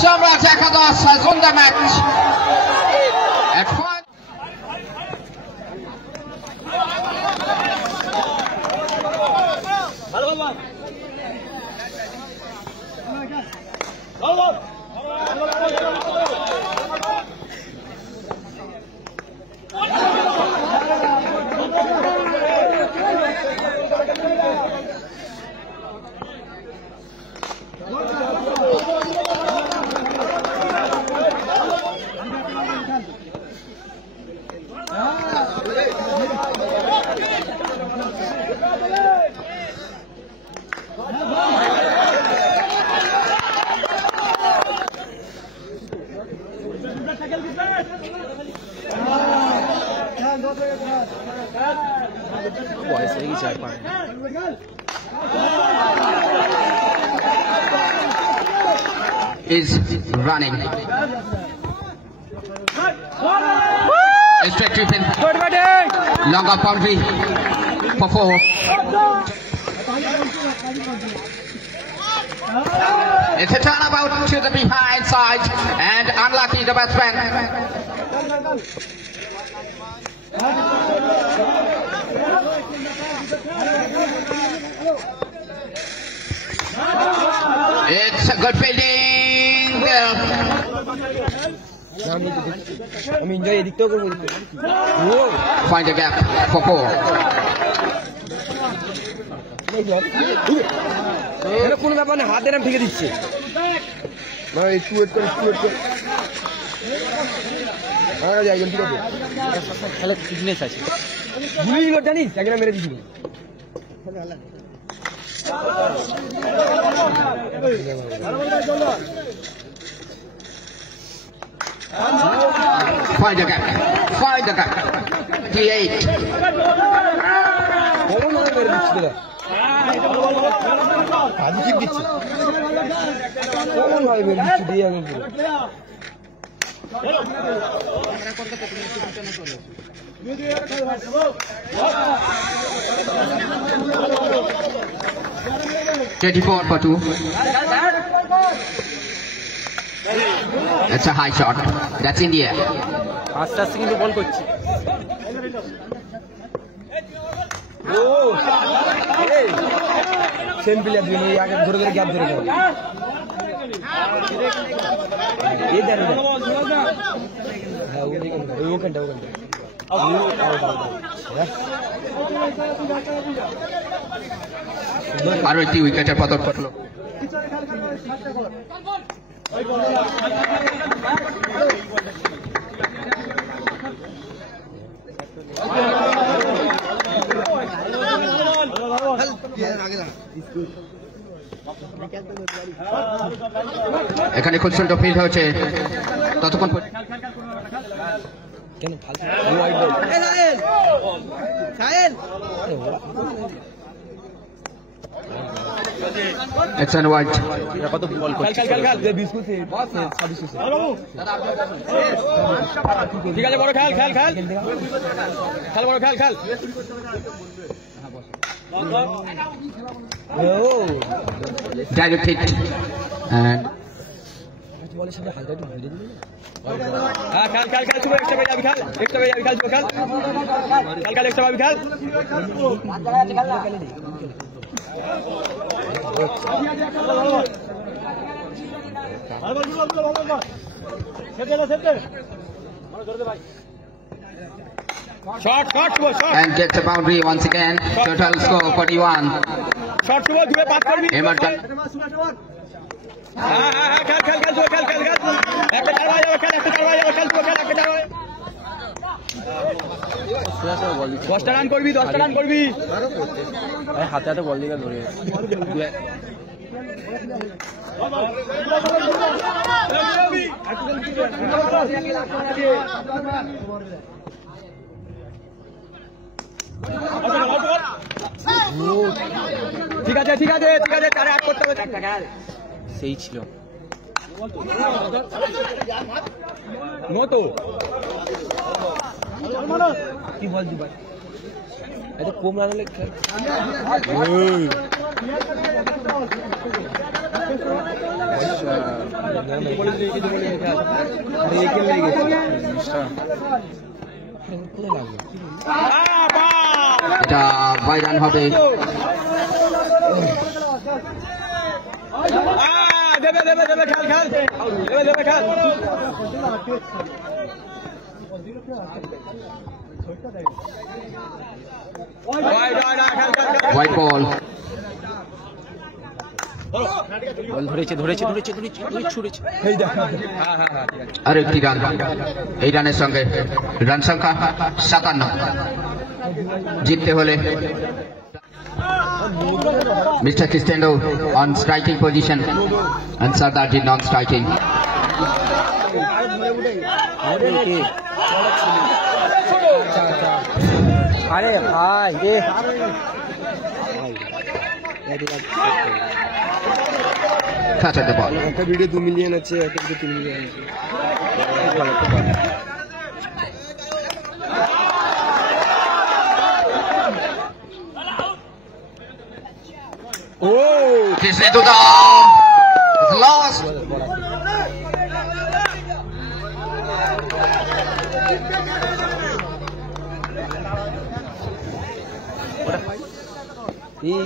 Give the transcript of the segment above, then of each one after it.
Samrat Ekados has won the match. At 5. Is running. Straight to pin. Longer boundary for 4. It's a turnabout to the behind side and unlucky the batsman. It's a good fielding. Find a gap for 4. কোন ব্যাপার না হাতের নাম ঠিক দিচ্ছে ভাই একটু ওয়েট করে একজন ঠিক আছে খেলার ফিটনেস আছে বুঝলি জানিস একজন মেরে দিছিলি Find the gap. Find the gap. D8. আজ কি দিচ্ছে কোন ভাই বের দিচ্ছে দিয়ে আমি for 2. That's a high shot. That's India. আস্তে আস্তে কিন্তু বল করছে ও এই সেম প্লেয়ার দুই আগে ধরে ধরে গ্যাপ ধরে গেল এই দাঁড়িয়ে হ্যাঁ ওখানটা আরো একটি উইকেটের পতন ঘটল। এখানে খুব সুন্দর ফিল্ড হয়েছে ততক্ষণ It's an wide. কত বল করছে ঠিক আছে বড় খেল বড় খেল direct hit and বলের সাথে হালকা একটু ভিড়ে দিবি হ্যাঁ খেল তুমি একটা বেজে খেল একটা বেজে Shot. And gets a boundary once again. Total score 41. Shot শুভ দুয়ে পাস করবি এমারটা হ্যাঁ খেল একটা চারবার যাবে খেল একটা চারবার 10টা রান করবি হাতে বল দিকে ধরে ঠিক আছে তারে এক করতে হবে সেই ছিল মতো কি বল দিবা এত কম রান হলে এটা বাই রান হবে। হোয়াইট বল আর একটি রান। এই রানের সঙ্গে রান সংখ্যা 57। জিততে হলে Mr. Cristiano on striking position and Sardarji non-striking. अरे भाई ये Catch at the ball. একটা ভিডিও 2 মিলিয়ন আছে, একটা ভিডিও 3 মিলিয়ন আছে। Oh! It is into the it's lost.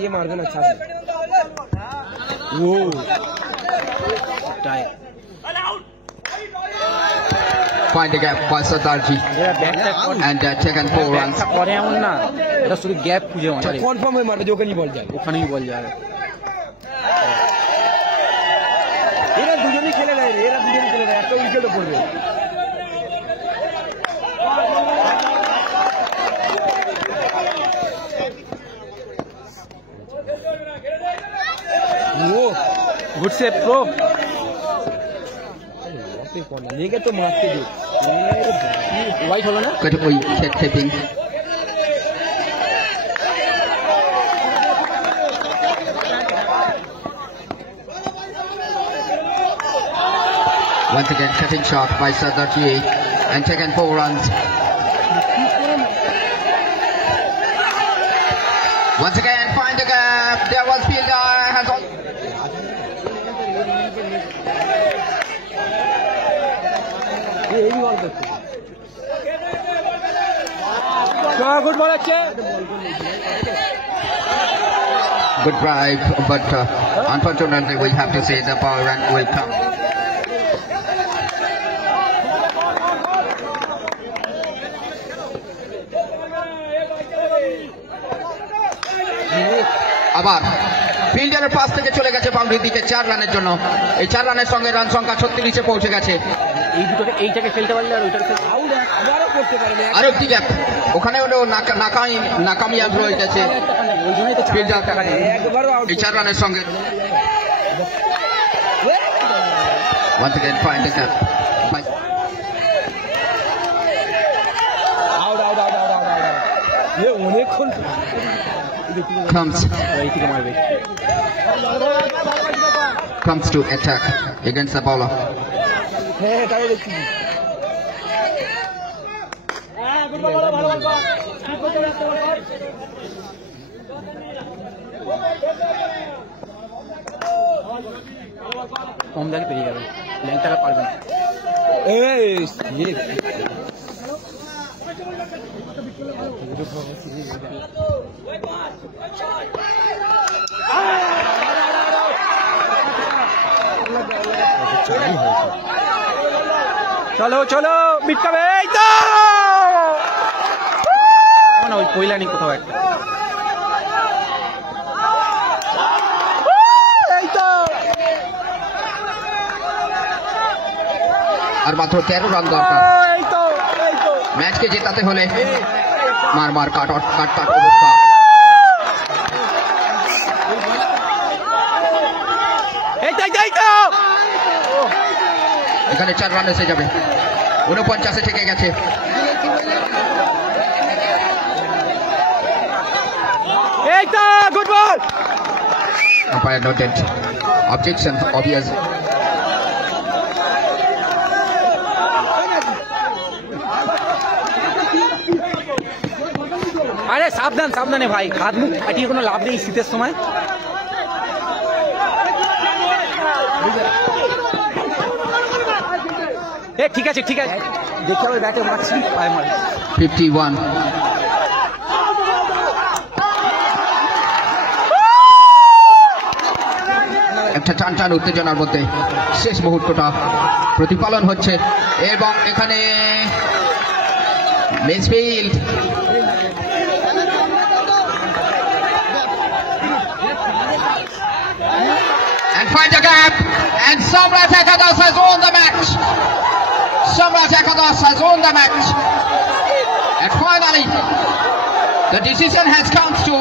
ये मार देना अच्छा से। वो time Find the gap by Sardarji and taken 4 runs. করে এমন না, এটা শুধু গ্যাপ খুঁজে মারে, কনফার্ম হয়ে মারবে যে ওখানেই বল যায়, ওখানেই বল যায়। এরা দুজনেই খেলে নেয়, এরা দুজনেই খেলে নেয়, একটা উইকেটও পড়বে। गुड सेव प्रो लेके तो मारते दो। वाइट होगा ना, Good wicket taking. Once again cutting shot by Sardarji and taken 4 runs. Once again find the gap. There was fielder has all. Good ball अच्छे, Good drive, but unfortunately we have to say the power run will come. আবার ফিল্ডারের পাশ থেকে চলে গেছে বাউন্ডারির দিকে 4 রানের জন্য। এই 4 রানের সঙ্গে রান সংখ্যা 36-এ পৌঁছে গেছে। এই দুটোকে এইটাকে খেলতে পারলে আর ওইটাকে আবারও করতে পারবে। আর একটি গ্যাপ, ওখানে হলো নাকামিয়াব হয়ে গেছে ফিল্ডার। এই 4 রানের সঙ্গে once again find the gap. Out out out out out out, এ অনেকক্ষণ comes to attack against the bowler. হ্যাঁ তাই দেখছি। কম দেখে পেরিয়ে যাবে, লেন্থটাকে পারবে না। চলো চলো বিটকাবে, এই তো না ওই কইলানি কোথাও একটা, এই তো আর মাত্র 13 রান দরকার এই তো ম্যাচকে জেতাতে হলে। মার কাট অবস্থা। এখানে 4 রান এসে যাবে, 49-এ থেকে গেছে। এই তো good ball, umpire noted objection obvious. আরে সাবধান সাবধানে ভাই, হাত মুখ ফাটিয়ে কোনো লাভ নেই শীতের সময়। এ ঠিক আছে ঠিক আছে, দেখতে হবে ব্যাটে মারছি পায়ে মারে। 51 একটা টান টান উত্তেজনার মধ্যে শেষ মুহূর্তটা প্রতিপালন হচ্ছে এবং এখানে midfield and find a gap and Samrat Ekadas has won the match. Samrat Ekadas has won the match and finally the decision has come to